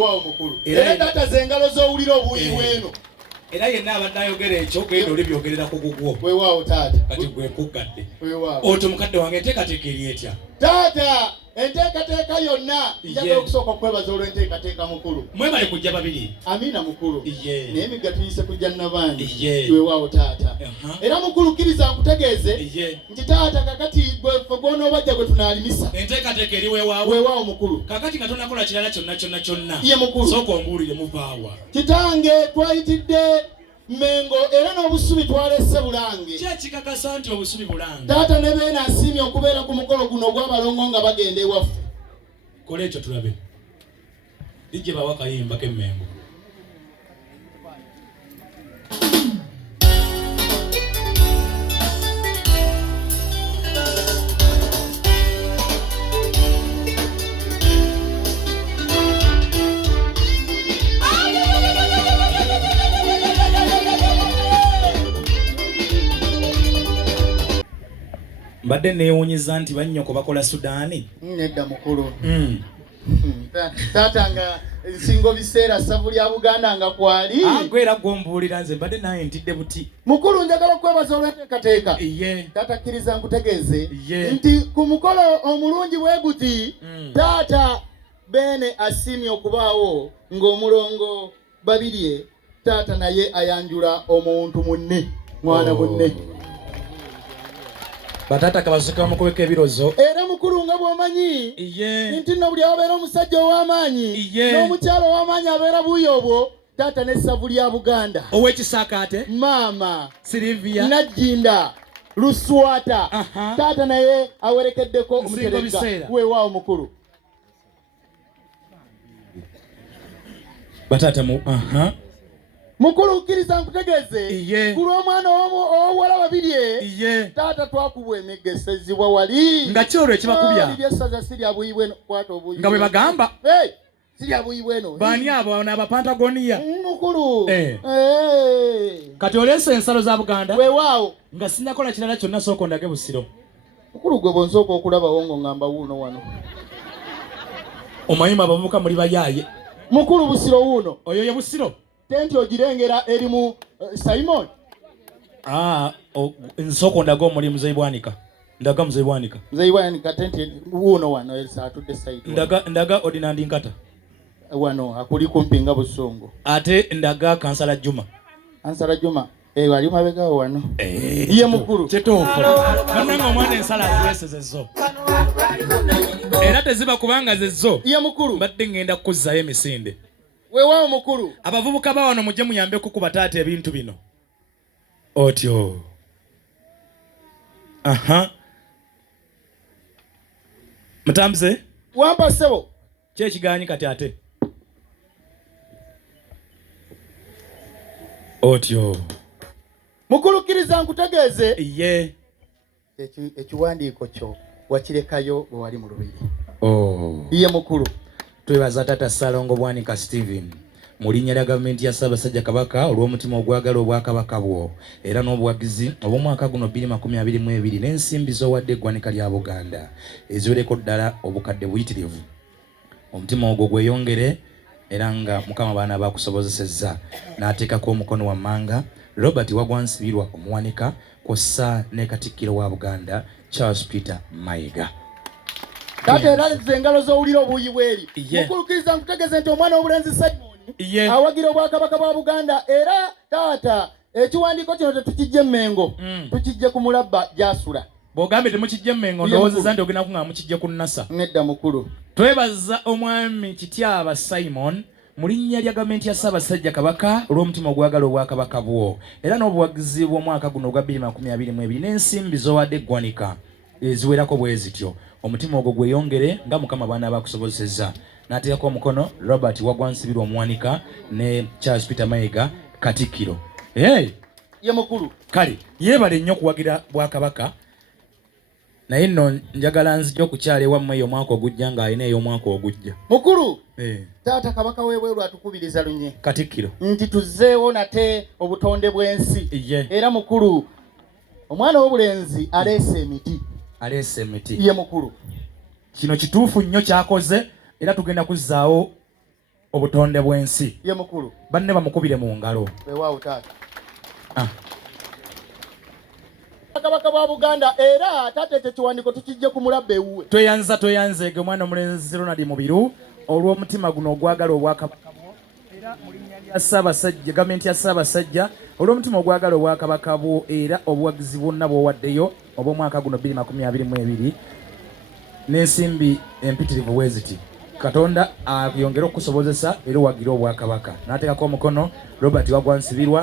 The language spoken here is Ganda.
wao mukulu era data zengalo z'owulira obuyi weno era yenna abadde ayogera ekyo genda oli byogerera ku gugwo weewaawo taata kati gwe kugadde weewaawo oto mukadde wange enteekateeka eri etya taata enteekateeka yonna njagala okusooka okwebaza olw'enteekateeka mukulu mwebale kujja babiri amiina mukulu naye emigga tuyise kujja nabandi weewaawo taata era mukulu kkiriza nkutegeeze nti taata kakati gwe gw'onoobajja gwe tunaalimisa enteekateeka eri weewaawo weewaawo mukulu kakati nga tonakola kirala kyonna ye mukulu sooka ombuulire muvaawa kitange twayitidde mengo era n'obusubi twalese bulange kyekikakasa nti obusubi bulange taata ne beena asiimye okubeera ku mukolo guno ogw'abalongo nga bagenda ewaffe kola ekyo tulabe lijje bawa kayimba k'emmengo mbadde neewuunyiza nti bannyoko bakola Sudaani nedda mukulu taata nga nsingo biseera ssavu lya Buganda nga kwali gwe era gwombuulira nze mbadde naye ntidde buti mukulu njagala okwebaza olw'enteekateeka taata kkiriza nkutegeeze nti ku mukolo omulungi bwe guti taata beene asiimye okubaawo ng'omulongo babirye taata naye ayanjula omuntu munne mwana munne batata kabasuka mukubeka ebirozo era mukulu nga bw'omanyi nti nno buli abeera omusajja ow'amaanyi n'omukyalo ow'amaanyi abeera buuyo obwo taata n'essavu lya Buganda ow'ekisaakaate maama Silivia Najjinda Luswata taata naye awerekeddeko omutereka weewaawo mukulu batata mukulu kkiriza nkutegeeze ku lw'omwana ow'obuwala babiri taata twakubwa emigesezibwa wali nga kyolwo ekibakubya lyessaza sirya buyi bweno kwata obuyi nga bwe bagamba sirya buyi bweno baani abo n'abapantagoniya mukulu kati oleese ensalo za Buganda weewaawo nga sinnakola kirala kyonna sooka ondage Busiro mukulu gwe bonsooka okulabawo ngo ngamba wuuno wano omayima abavubuka muli bayaaye mukulu Busiro wuuno oyo ye Busiro tenti ogirengera erimu Simon nsooka ondaga omuli Muzeibwanika ndaga Muzeibwanika tenti wuuno wano elisa atudde site ndaga Ordinandi Nkata wano akuli kumpi nga Busongo ate ndaga Kansala Juma ali mabegawo wano ye mukulu kyetoofu bannanga omwana ensala aziweesezezzo era teziba kubanga zezzo ye mukulu mbadde ngenda kukuzzayo emisinde weewaawo mukulu abavubuka ba wano mujje muyambeku ku bataata ebintu bino otyo mutambuze wampa ssebo kyekiganyi kati ate otyo mukulu kkiriza nkutegeeze ekiwandiiko kyo wakirekayo bwe wali mu lubiri ye mukulu twebaza Taata Ssalongo Bwanika Steven mu linnya lya gavumenti ya Ssaabasajja Kabaka olw'omutima ogwagala obwakabaka bwo era n'obuwagizi obw'omwaka guno 2022 n'ensimbi z'owadde eggwanika lya Buganda eziwereko ddala obukadde buyitirivu omutima ogwo gweyongere era nga Mukama baana bakusobozesezza n'ateekako omukono wammanga Robert Wagwansibirwa omuwanika kw'ossa ne Katikkiro wa Buganda Charles Peter Mayiga taata era zengalo z'owulira obuyi bweri mukulu kkiriza nkutegeeze nti omwana w'obulenzi Simon awagira obwakabaka bwa Buganda era taata ekiwandiiko kino tetukijje Mengo tukijje ku mulabba gy'asula bw'ogambe temukijje Mengo ndowoozeza nti ogenda kuŋŋamba mukijje ku Nnasa nedda mukulu twebaza omwami Kityaba Simon mu linnya lya gavumenti ya Ssaabasajja Kabaka olw'omutima ogwagala obwakabaka bwo era n'obuwagizi bw'omwaka guno ogwa 2022 n'ensimbi z'owadde eggwanika eziwerako bwe zityo omutima ogwo gweyongere nga Mukama baana bakusobozesezza n'ateekako omukono Robert Wagwansibirwa omuwanika ne Charles Peter Mayiga Katikkiro ye mukulu kale yeebale nnyo okuwagira Bwakabaka naye nno njagala nzija okukyala ewammwe eyo omwaka ogujja ng'alina ey'omwaka ogujja mukulu taata kabaka w'ebweru atukubiriza lunye Katikkiro nti tuzzeewo nate obutonde bw'ensi era mukulu omwana w'obulenzi aleese emiti ye mukulu kino kituufu nnyo kyakoze era tugenda kuzzaawo obutonde bw'ensi ye mukulu banne bamukubire mu ngalo weewaawo taata kabaka bwa Buganda era taata ekyo kiwandiiko tukijje ku mulabba ewuwe tweyanze ge mwana omulenzi Ronald Mubiru olw'omutima guno ogwagala obwakabaka bwo era mu linnya lya Ssaabasajja gavumenti ya Ssaabasajja olw'omutima ogwagala obwakabaka bwo era obuwagizi bwonna bw'owaddeyo obw'omwaka guno 2022 n'ensimbi empitirivu bwe ziti Katonda yongera okusobozesa era owagire obwakabaka n'ateekako omukono Robert Wagwansibirwa